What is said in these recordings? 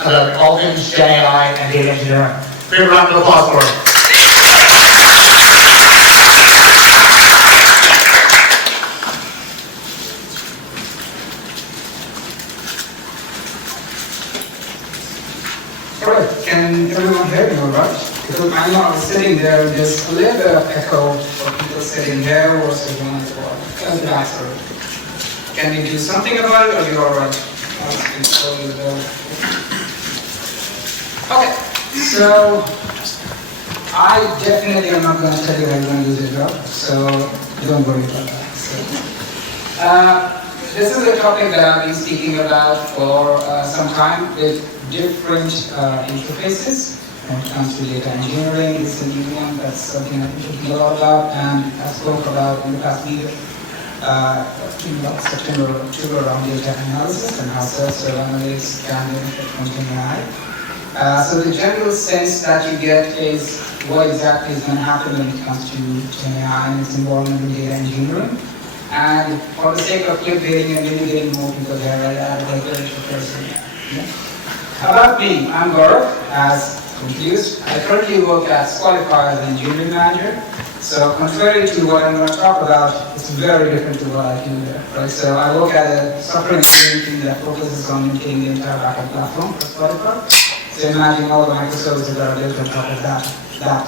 about all things Gen AI and data engineering. Big round of applause for it. Alright, can everyone hear me all right? Because I know I'm sitting there, there's a little bit of echo for people sitting there versus one at the bottom. Can we do something about it, or are you alright? Okay, so I definitely am not going to tell you how you're going to lose your job, so don't worry about that. So, this is a topic that I've been speaking about for some time with different interfaces. When it comes to data engineering, it's a new one. That's something I've been thinking a lot about, and I spoke about in the past week, September, October, around data analysis and how self-serve analytics can benefit from GenAI. So the general sense that you get is what exactly is going to happen when it comes to GenAI and its involvement in data engineering. And for the sake of clickbaiting and maybe getting more people there, I add a declaration person. Yeah. About me, I'm Gaurav, as confused. I currently work as qualified as an engineering manager. So contrary to what I'm going to talk about, it's very different to what I do there. Right? So I work at a software engineering team that focuses on maintaining the entire backend platform for Spotify. So imagine all the microservices that are built on top of that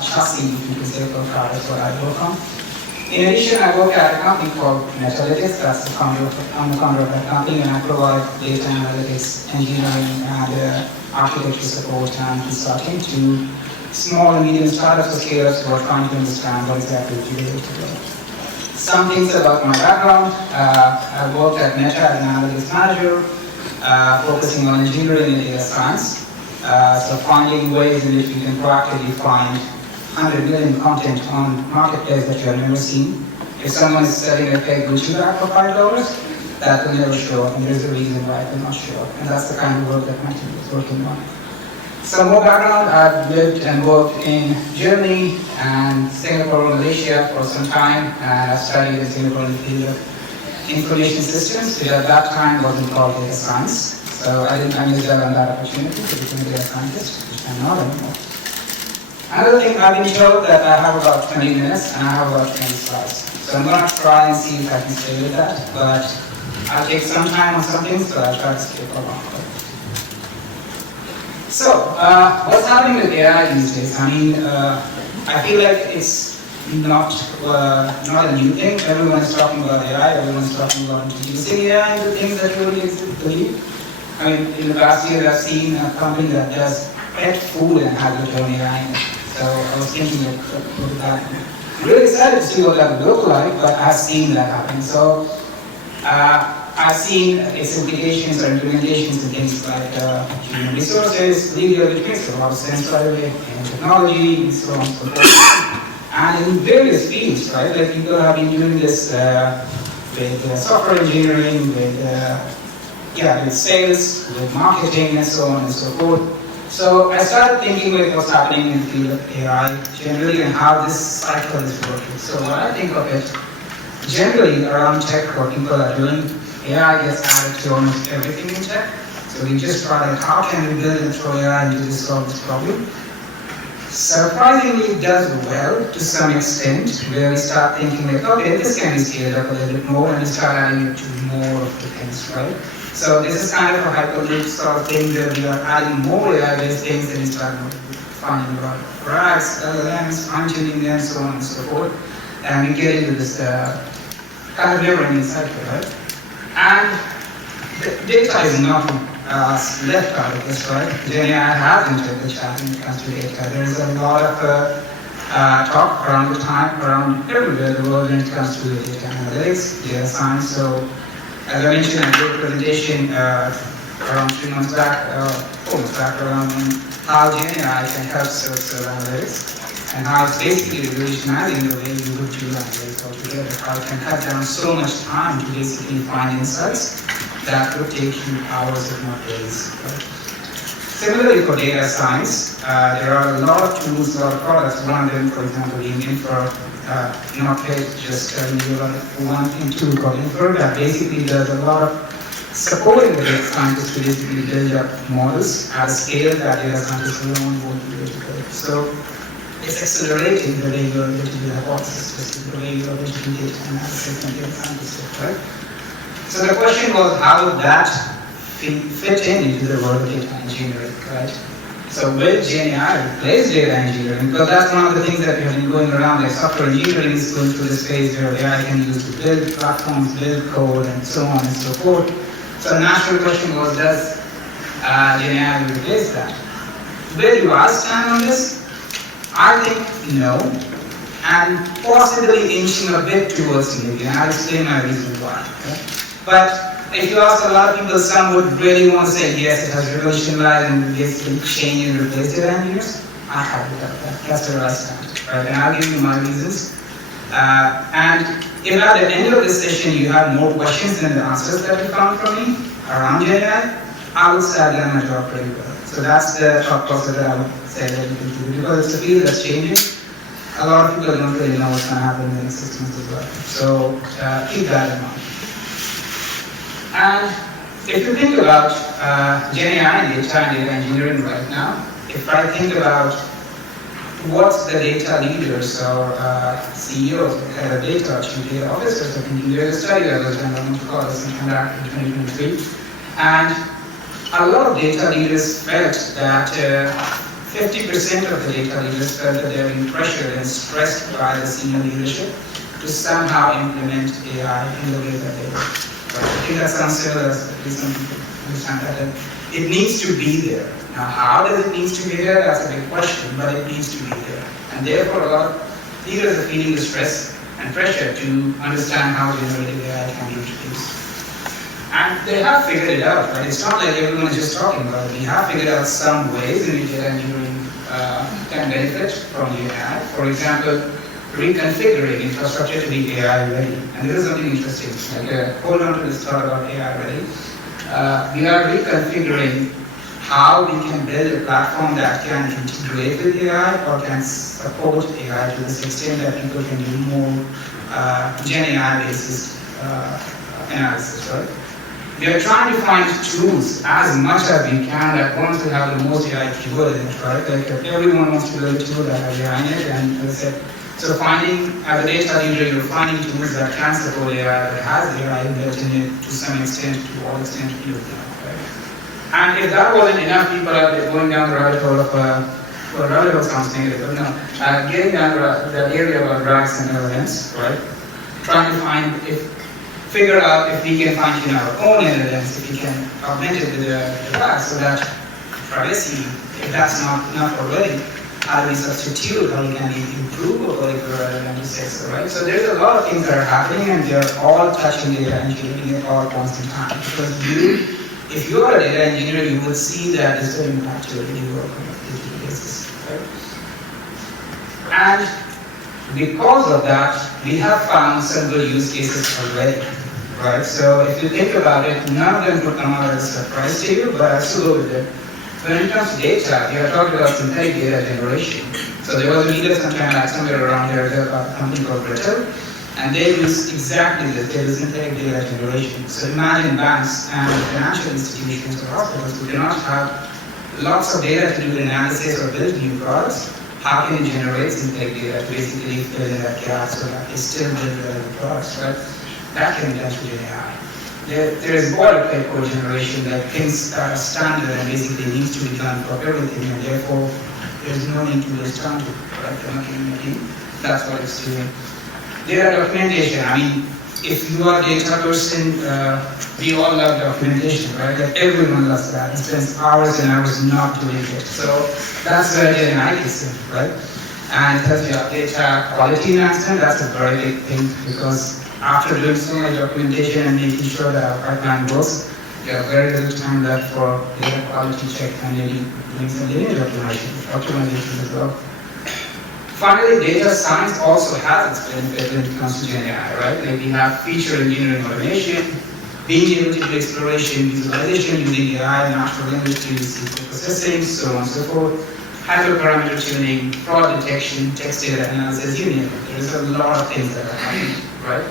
chassis, if you can say, for cloud, is what I work on. In addition, I work at a company called Generative. That's I'm the founder of that company, and I provide data analytics, engineering, and architecture support and consulting to small and medium startups or scale-ups who are trying to understand what exactly to do today. Some things about my background. I worked at Meta as an analytics manager, focusing on engineering and data science. So finding ways in which you can proactively find 100 million content on marketplace that you have never seen. If someone is selling a fake Gucci bag for $5, that will never show up, and there's a reason why it will not show up. And that's the kind of work that my team is working on. Some more background, I've lived and worked in Germany and Singapore, Malaysia for some time, and I've studied in Singapore in the field of information systems, which at that time wasn't called data science. So I missed out on that opportunity to become a data scientist, which I'm not anymore. Another thing, I've been told that I have about 20 minutes and I have about 20 slides. So I'm going to try and see if I can stay with that, but I'll take some time on some things, so I'll try to skip along. So, what's happening with AI these days? I mean, I feel like it's not a new thing. Everyone is talking about AI, everyone is talking about introducing AI into things that really believe. I mean, in the past year, I've seen a company that does pet food and has its own AI in it. So I was thinking of that. I'm really excited to see what that would look like, but I've seen that happen. So I've seen its implications or implementations in things like human resources, legal, which makes a lot of sense right away, and technology, and so on and so forth. And in various fields, right? Like people have been doing this with software engineering, with sales, with marketing, and so on and so forth. So I started thinking about what's happening in the field of AI generally and how this cycle is working. So when I think of it, generally around tech, what people are doing, AI gets added to almost everything in tech. So we just try like, how can we build and throw AI into to solve this problem? Surprisingly, it does well to some extent, where we start thinking like, okay, this can be scaled up a little bit more, and we start adding it to more of the things, right? So this is kind of a hyperloop sort of thing where we are adding more AI-based things and we start finding about RAGs, LLMs, fine-tuning them, so on and so forth. And we get into this kind of never-ending cycle, right? And the data is not left out of this, right? GenAI has entered the chat when it comes to data. There is a lot of talk around the time, around everywhere in the world when it comes to data analytics, data science. So as I mentioned, I did a presentation around 3 months back, 4 months back, around how GenAI can help self-serve analytics and how it's basically revolutionizing the way you would do analytics altogether. How it can cut down so much time to basically find insights that would take you hours, if not days. Right? Similarly, for data science, there are a lot of tools, a lot of products. One of them, for example, being Infer, not paid, just telling you about one tool called Infer that basically does a lot of supporting the data scientists to basically build up models at a scale that data scientists alone won't be able to build. So it's accelerating the way you're able to do hypothesis, the way you're able to do data analysis and data scientists, right? So the question was, how would that fit into the world of data engineering, right? So will GenAI replace data engineering? Because that's one of the things that we have been going around, like software engineering is going through this phase where AI can be used to build platforms, build code, and so on and so forth. So the natural question was, does GenAI replace that? Where do I stand on this? I think no, and possibly inching a bit towards maybe, and I'll explain my reason why. Okay? But if you ask a lot of people, some would really want to say, yes, it has revolutionized and basically changed and replaced data engineers. I have doubt that. That's where I stand. Right? And I'll give you my reasons. And if at the end of this session you have more questions than the answers that you found from me around GenAI, I would say I've done my job pretty well. So that's the thought process that I would say that you can do, because it's a field that's changing. A lot of people don't really know what's going to happen in the next 6 months as well. So keep that in mind. And if you think about GenAI and data engineering right now, if I think about what the data leaders or CEOs, head of data, chief data officers are thinking, there's a study that was done, I'm going to call this in conduct in 2023, and a lot of data leaders felt that 50% of the data leaders felt that they're being pressured and stressed by the senior leadership to somehow implement AI in the way that they work. I think that sounds similar, as at least some people understand that. It needs to be there. Now, how does it need to be there? That's a big question, but it needs to be there. And therefore, a lot of leaders are feeling the stress and pressure to understand how generative AI can be introduced. And they have figured it out, right? It's not like everyone is just talking about it. We have figured out some ways in which data engineering can benefit from AI. For example, reconfiguring infrastructure to be AI ready. And this is something interesting. Like, hold on to this thought about AI ready. We are reconfiguring how we can build a platform that can integrate with AI or can support AI to this extent that people can do more Gen AI basis analysis, right? We are trying to find tools as much as we can that want to have the most AI keyword in it, right? Like everyone wants to build a tool that has AI in it, and as I said, so finding, as a data leader, you're finding tools that can support AI, that has AI built in it to some extent, to all extent, you know, right? And if that wasn't enough, people are going down the rabbit hole of, well, rabbit hole sounds negative, but no, getting down the area about RAGs and LLMs, right? Trying to figure out if we can find our own LLMs, if we can augment it with the RAGs, so that privacy, if that's not enough already, how do we substitute, how we can improve a particular LLM system, right? So there's a lot of things that are happening, and they're all touching data engineering at all points in time. Because if you are a data engineer, you will see that this will impact your daily work on a daily basis, right? And because of that, we have found several use cases already, right? So if you think about it, none of them could come out as a surprise to you, but I'll still go with it. When it comes to data, we are talking about synthetic data generation. So there was a leader somewhere around here about a company called Generative, and they use exactly this, they use synthetic data generation. So imagine banks and financial institutions or hospitals who cannot have lots of data to do the analysis or build new products. How can you generate synthetic data to basically fill in that gap so that they still build relevant products, right? That can be done through AI. There is boilerplate code generation, like things that are standard and basically needs to be done for everything, and therefore there's no need to waste time, right? That's what it's doing. Data documentation. I mean, if you are a data person, we all love documentation, right? Like everyone loves that. It spends hours and hours not doing it. So that's where GenAI is in, right? And as you have data quality enhancement, that's a very big thing, because after doing so much documentation and making sure that our pipeline works, you have very little time left for data quality check and maybe doing some lineage optimization as well. Finally, data science also has its benefit when it comes to GenAI, right? Like we have feature engineering automation, being able to do exploration, visualization using AI, natural language to SQL processing, so on and so forth. Hyperparameter tuning, fraud detection, text data analysis, you name it. There's a lot of things that are happening, right?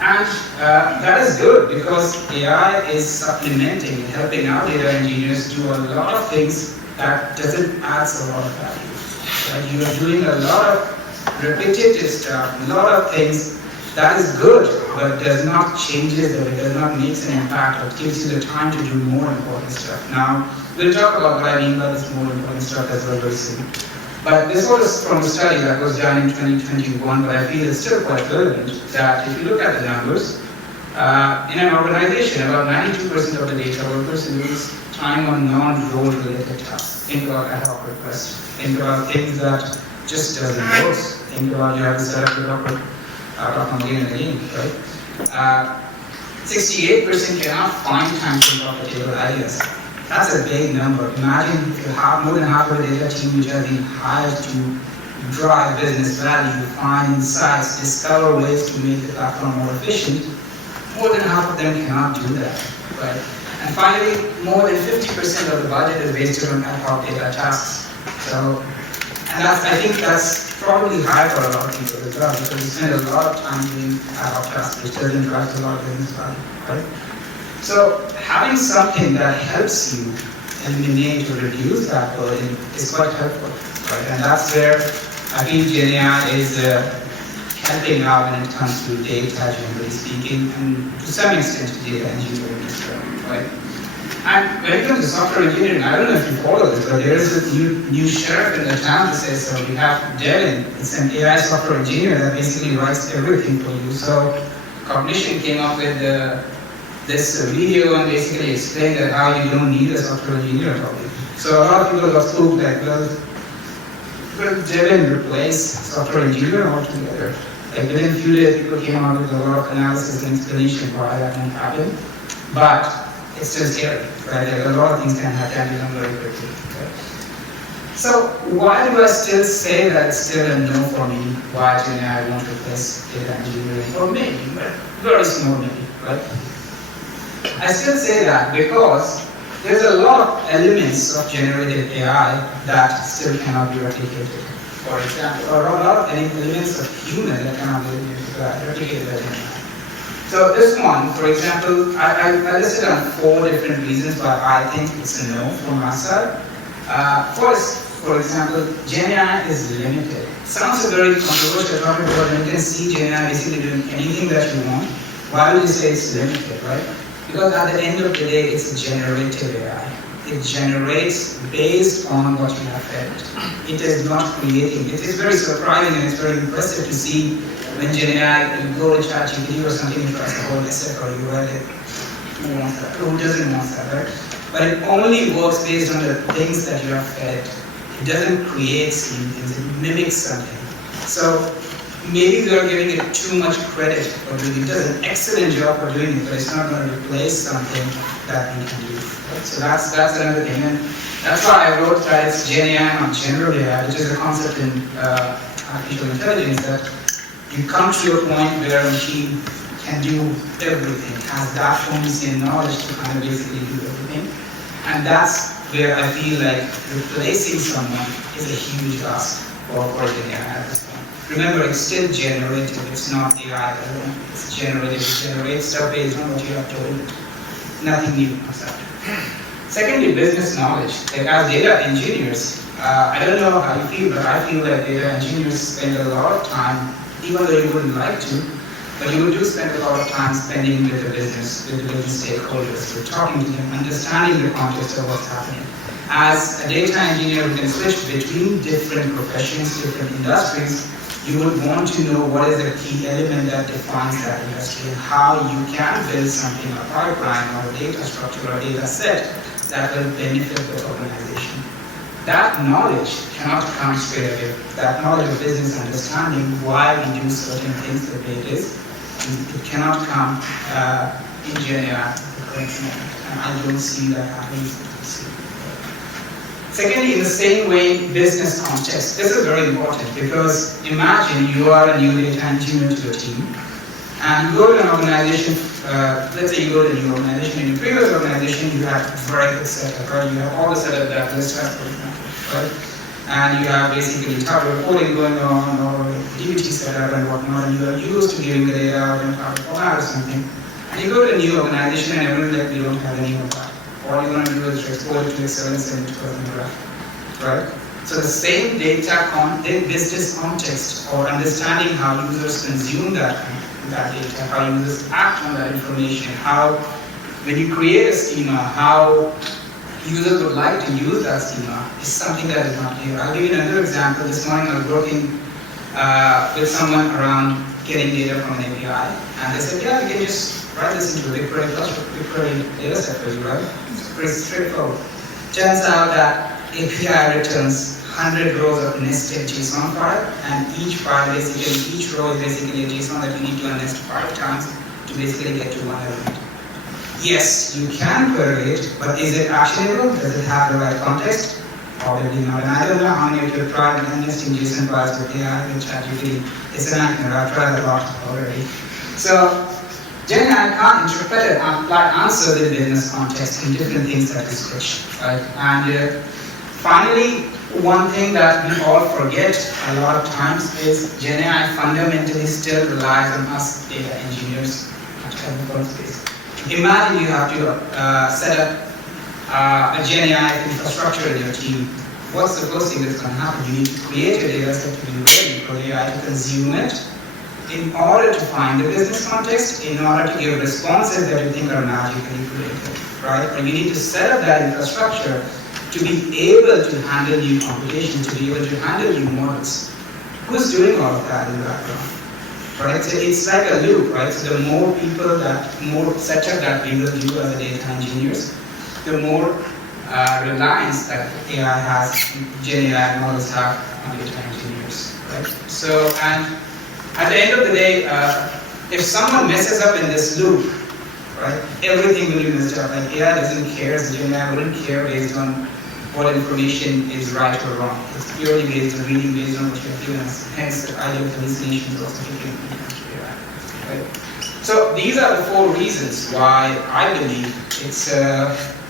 And That is good because AI is supplementing, helping our data engineers do a lot of things that doesn't add a lot of value. Right? You are doing a lot of repetitive stuff, a lot of things that is good, but does not change it, or it does not make an impact, or gives you the time to do more important stuff. Now, we'll talk about what I mean by this more important stuff as well very soon. But this was from a study that was done in 2021, but I feel it's still quite relevant, that if you look at the numbers, in an organization, about 92% of the data workers lose time on non-role related tasks. Think about ad hoc requests. Think about things that just doesn't work. Think about you have to set up the document again and again, right? 68% cannot find time for profitable ideas. That's a big number. Imagine if you have more than half of the data team which has been hired to drive business value, find insights, discover ways to make the platform more efficient. More than half of them cannot do that, right? And finally, more than 50% of the budget is based on ad hoc data tasks. So, and I think that's probably high for a lot of people as well, because you spend a lot of time doing ad hoc tasks, which doesn't drive a lot of business value, right? So, having something that helps you eliminate or reduce that burden is quite helpful, right? And that's where I feel GenAI is helping out when it comes to data, generally speaking, and to some extent data engineering as well, right? And when it comes to software engineering, I don't know if you follow this, but there is a new sheriff in the town that says, so we have Devin, it's an AI software engineer that basically writes everything for you. So Cognition came up with this video and basically explained that how you don't need a software engineer probably. So a lot of people got spooked that, well, will Devin replace software engineer altogether? Like within a few days, people came out with a lot of analysis and explanation why that won't happen. But it's still scary, right? Like a lot of things can be done very quickly. Right? So why do I still say that it's still a no for me? Why GenAI won't replace data engineering? For me, but very small maybe, right? I still say that because there's a lot of elements of generative AI that still cannot be replicated. For example, or a lot of elements of human that cannot be replicated by GenAI. So this one, for example, I listed on 4 different reasons why I think it's a no from my side. First, for example, GenAI is limited. Sounds very controversial topic, but you can see GenAI basically doing anything that you want. Why would you say it's limited, right? Because at the end of the day, it's generative AI. It generates based on what you have fed it. It is not creating. It is very surprising and it's very impressive to see when GenAI, you go to ChatGPT or something, you press the whole essay or you write it. Who wants that? Who doesn't want that, right? But it only works based on the things that you have fed it. It doesn't create things, it mimics something. So maybe we are giving it too much credit for doing it. It does an excellent job for doing it, but it's not going to replace something that we can do. Right? So that's another thing. And that's why I wrote that it's GenAI, not general AI, which is a concept in artificial intelligence that you come to a point where a machine can do everything, has that fluency and knowledge to kind of basically do everything. And that's where I feel like replacing someone is a huge ask for GenAI at this point. Remember, it's still generative, it's not AI alone. It's generative, it generates stuff based on what you have told it. Nothing new comes out. Secondly, business knowledge. Like as data engineers, I don't know how you feel, but I feel that data engineers spend a lot of time, even though you wouldn't like to, but you do spend a lot of time spending with the business stakeholders. We're talking to them, understanding the context of what's happening. As a data engineer who can switch between different professions, different industries, you would want to know what is the key element that defines that industry and how you can build something, a pipeline or a data structure or a data set that will benefit the organization. That knowledge cannot come straight away. That knowledge of business understanding why we do certain things the way it is, it cannot come in GenAI at the current moment. And I don't see that happening. Secondly, in the same way, business context. This is very important because imagine you are a new data engineer to your team and you go to an organization, let's say you go to a new organization. In your previous organization, you had very good setup, right? You have all the setup that this has, for example, right? and you have basically Tableau reporting going on or DBT setup and whatnot, and you are used to giving the data out in Power format or something, and you go to a new organization and everyone's like, we don't have any of that. All you're going to do is export it to Excel and send it to a graph, right? So the same data business context or understanding how users consume that data, how users act on that information, how when you create a schema, how users would like to use that schema is something that is not here. I'll give you another example. This morning I was working with someone around getting data from an API, and they said, yeah, we can just write this into a BigQuery data set for you, right? It's pretty straightforward. Turns out that API returns 100 rows of nested JSON file, and each row is basically a JSON that you need to nest 5 times to basically get to one element. Yes, you can query it, but is it actionable? Does it have the right context? Probably not. And I don't know how many of you have tried nesting JSON files with AI, which ChatGPT is a nightmare. I've tried a lot already. So, GenAI can't interpret and answer the business context in different things that is rich, right? And finally, one thing that we all forget a lot of times is GenAI fundamentally still relies on us data engineers at technical space. Imagine you have to set up a GenAI infrastructure in your team. What's the first thing that's going to happen? You need to create a data set to be ready for AI to consume it in order to find the business context, in order to give responses that you think are magically created, right? Or you need to set up that infrastructure to be able to handle new computation, to be able to handle new models. Who's doing all of that in the background? Right? So it's like a loop, right? So the more setup that we will do as data engineers, the more reliance that AI has, GenAI models have on data engineers, right? So, and at the end of the day, if someone messes up in this loop, right, everything will be messed up. Like AI doesn't care, so GenAI wouldn't care based on what information is right or wrong. It's purely based on reading based on what you have given us. Hence, the idea of hallucinations also kicking in AI. Right? So these are the 4 reasons why I believe it's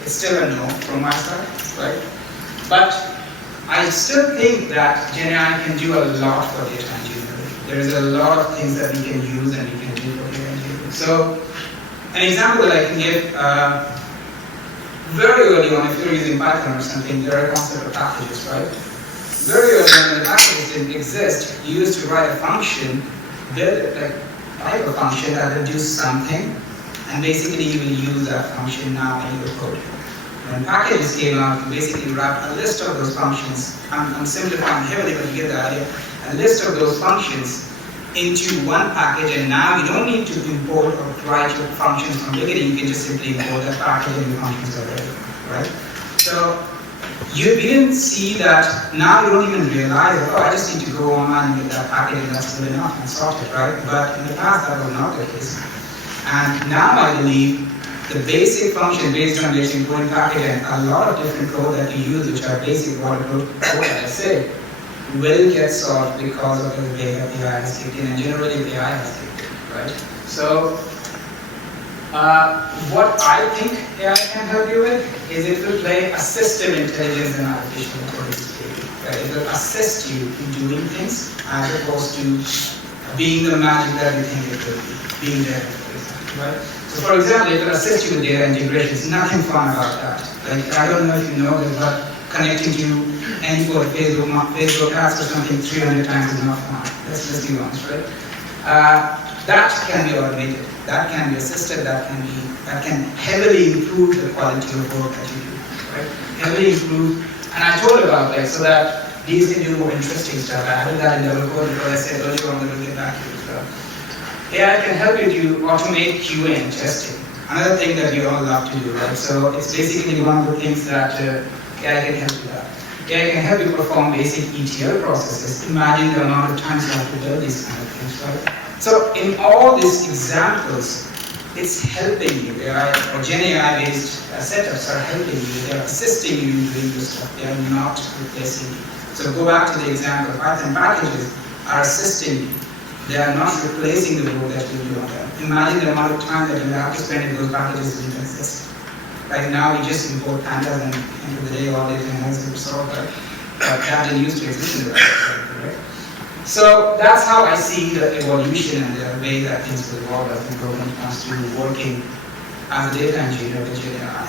still a no from my side, right? But I still think that GenAI can do a lot for data engineering. There's a lot of things that we can use and we can do for data engineering. So an example that I can give. Very early on, if you're using Python or something, there are a concept of packages, right? Very early on, when the packages didn't exist, you used to write a function, build like type of function that will do something, and basically you will use that function now in your code. When packages came out, you basically wrap a list of those functions. I'm simplifying heavily, but you get the idea. A list of those functions into one package, and now you don't need to import or write your functions from the beginning. You can just simply import that package and your functions are ready, right? So you didn't see that. Now you don't even realize, oh, I just need to go online and get that package and that's good enough and sort it, right? But in the past that was not the case. And now I believe the basic function based on this importing package and a lot of different code that you use, which are basic waterproof code, as I say, will get solved because of the way that AI has kicked in and generative AI has kicked in, right? So, what I think AI can help you with is it will play a system intelligence and artificial intelligence game, right? It will assist you in doing things as opposed to being the magic that you think it will be, being there, for example, right? So, for example, it will assist you with data integration. There's nothing fun about that. Like, I don't know if you know this, but connecting to any Facebook ads or something 300 times is not fun. Let's just be honest, right? That can be automated. That can be assisted. That can heavily improve the quality of work that you do, right? Heavily improve. And I told about that so that these can do more interesting stuff. I added that in double code because I said earlier on that we'll get back to it. So AI can help you to automate QA and testing. Another thing that we all love to do, right? So it's basically one of the things that AI can help you with. AI can help you perform basic ETL processes. Imagine the amount of times you have to build these kind of things, right? So in all these examples, it's helping you. AI or Gen AI based setups are helping you. They're assisting you in doing this stuff. They are not replacing you. So go back to the example. Python packages are assisting you. They are not replacing the work that you do on them. Imagine the amount of time that you have to spend in those packages didn't exist. Right now, we just import pandas and at the end of the day, all data has to be solved, right? but that didn't used to exist in the web. Right? So that's how I see the evolution and the way that things will evolve as we go when it comes to working as a data engineer with GenAI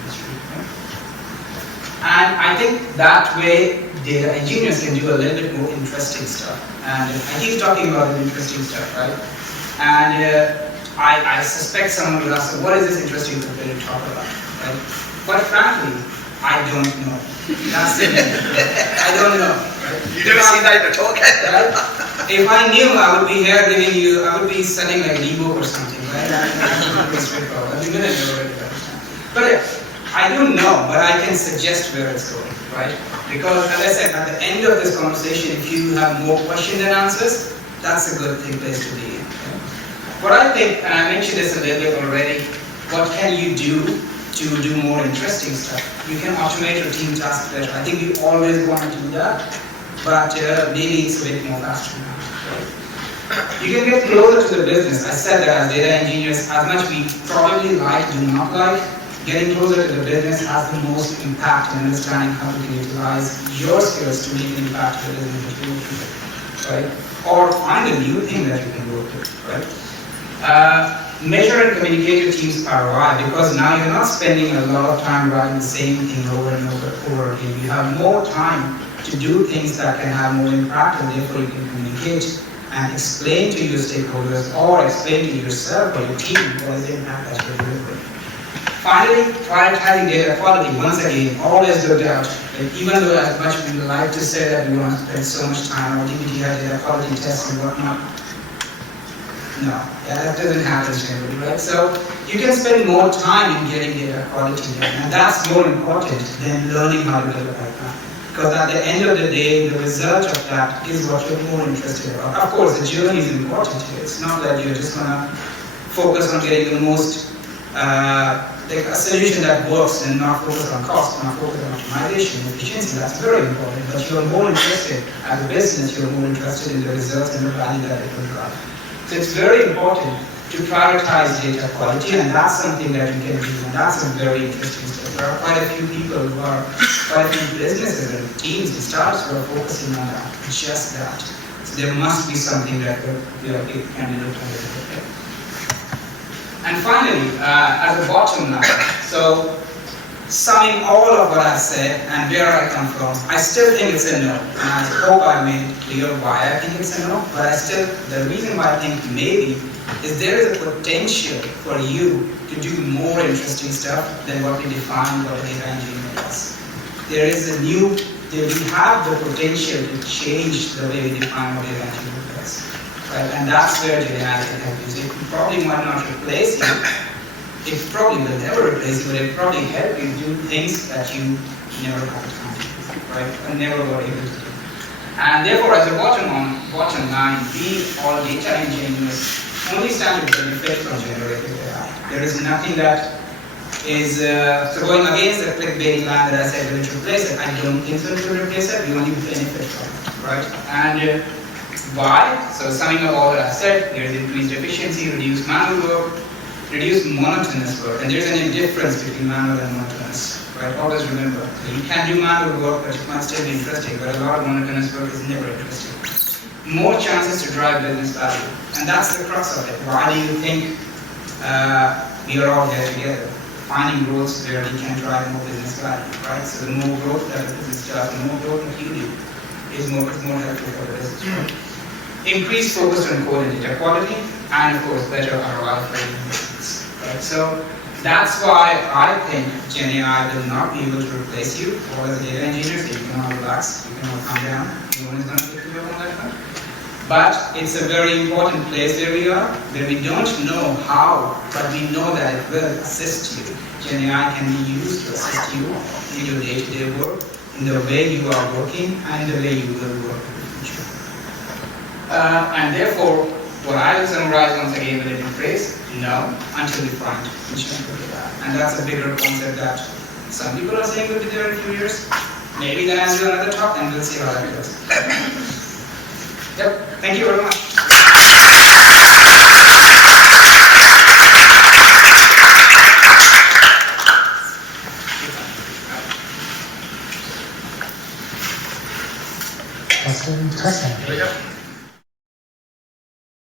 industry. And I think that way data engineers can do a little bit more interesting stuff. And I keep talking about the interesting stuff, right? And I suspect someone will ask, what is this interesting stuff that you talk about, right? But frankly, I don't know. That's it. I don't know. Right? You don't see that in the talk. Right? If I knew, I would be here giving you, I would be selling like an ebook or something, right? That's straightforward. I mean, but I don't know, but I can suggest where it's going, right? Because as I said, at the end of this conversation, if you have more questions than answers, that's a good place to be in. Okay? What I think, and I mentioned this a little bit already, what can you do to do more interesting stuff? You can automate routine tasks better. I think we always want to do that, but maybe it's a bit more faster now. Right? You can get closer to the business. I said that as data engineers, as much we probably do not like, getting closer to the business has the most impact in understanding how you can utilize your skills to make an impact to the business that you're working with, right? Or find a new thing that you can work with, right? Measure and communicate your team's ROI, because now you're not spending a lot of time writing the same thing over and over again. You have more time to do things that can have more impact, and therefore you can communicate and explain to your stakeholders or explain to yourself or your team what is the impact that you're delivering. Finally, prioritizing data quality. Once again, always looked out. Like, even though as much we like to say that we want to spend so much time on DBT data quality tests and whatnot, no, that doesn't happen generally, right? So you can spend more time in getting data quality done, and that's more important than learning how to build a pipeline. Because at the end of the day, the result of that is what you're more interested about. Of course, the journey is important here. It's not that you're just gonna focus on getting the most like a solution that works and not focus on cost, not focus on optimization, efficiency. That's very important. But you're more interested, as a business, you're more interested in the results and the value that it will drive. So it's very important to prioritize data quality, and that's something that you can do, and that's a very interesting step. There are quite a few people who are, quite a few businesses and teams and startups who are focusing on that, just that. So there must be something that can be looked at. And finally, at the bottom line, so summing all of what I've said and where I come from, I still think it's a no. And I hope I made clear why I think it's a no, but the reason why I think maybe is there is a potential for you to do more interesting stuff than what we define what a data engineer is. We have the potential to change the way we define what a data engineer is. Right? And that's where GenAI can help you. It probably might not replace you. It probably will never replace you, but it probably help you do things that you never had time to do, right? And never were able to do. And therefore, as a bottom line, we all data engineers only stand to benefit from generative AI. There is nothing that is so going against the clickbait line that I said will it replace it. I don't think so it will replace it. We only benefit from it, right? And why? So summing up all that I've said, there is increased efficiency, reduced manual work, reduced monotonous work, and there's a difference between manual and monotonous, right? Always remember, you can do manual work, but it might still be interesting, but a lot of monotonous work is never interesting. More chances to drive business value, and that's the crux of it. Why do you think we are all here together? Finding growth where we can drive more business value, right? So the more growth that the business does, the more growth that you do is more helpful for the business, right? Increased focus on code and data quality, and of course better ROI for your business. Right? So that's why I think GenAI will not be able to replace you, or as a data engineer, so you can all relax, you can all calm down, no one is going to pick you up on that one. But it's a very important place where we are, where we don't know how, but we know that it will assist you. GenAI can be used to assist you in your day-to-day work, in the way you are working, and the way you will work in the future. And therefore, what I will summarize once again with a different phrase, no, until we find which can do that. And that's a bigger concept that some people are saying will be there in a few years. Maybe then I'll do another talk and we'll see how that goes. Yep, thank you very much.